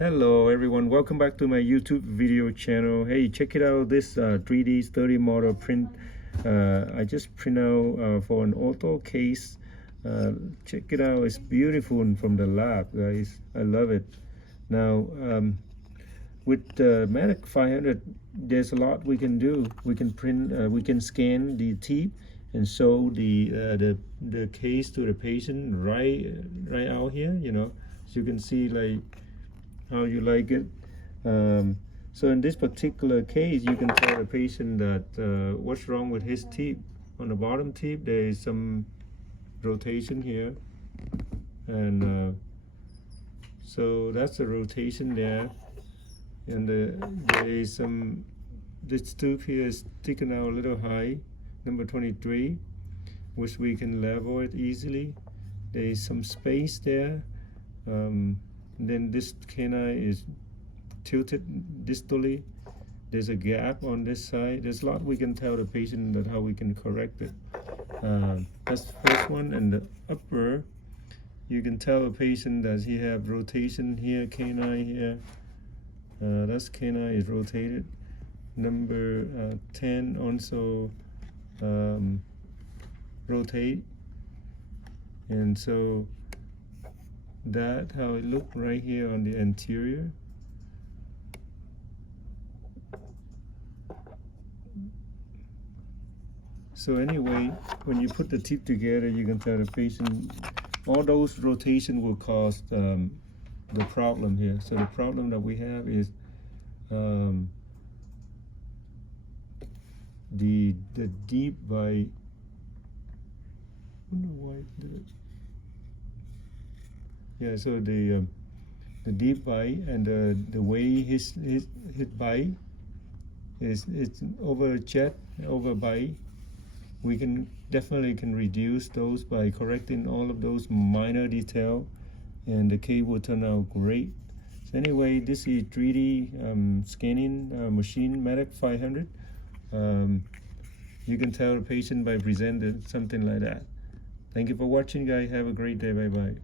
Hello everyone, welcome back to my YouTube video channel. Hey, check it out, this 3D sturdy model print. I just print out for an ortho case. Check it out, it's beautiful from the lab, guys. I love it. Now, with the Medit500, there's a lot we can do. We can print, we can scan the teeth and show the case to the patient right out here, you know. So you can see like how you like it. So in this particular case, you can tell the patient that what's wrong with his teeth. On the bottom teeth, there is some rotation here, and so that's the rotation there. And there is some, this tooth here is sticking out a little high, number 23, which we can level it easily. There is some space there. Then this canine is tilted distally. There's a gap on this side. There's a lot we can tell the patient that how we can correct it. That's the first one. And the upper, you can tell a patient that he have rotation here, canine here. That's canine is rotated. Number 10 also rotate. And so that how it looked right here on the anterior. So anyway, when you put the teeth together, you can tell the patient all those rotation will cause the problem here. So the problem that we have is the deep bite. I don't know why it did it. Yeah, so the deep bite and the way his bite is, it's over jet, over bite. We can definitely reduce those by correcting all of those minor detail, and the case will turn out great. So anyway, this is 3D scanning machine Medit500. You can tell the patient by presenting something like that. Thank you for watching, guys. Have a great day. Bye bye.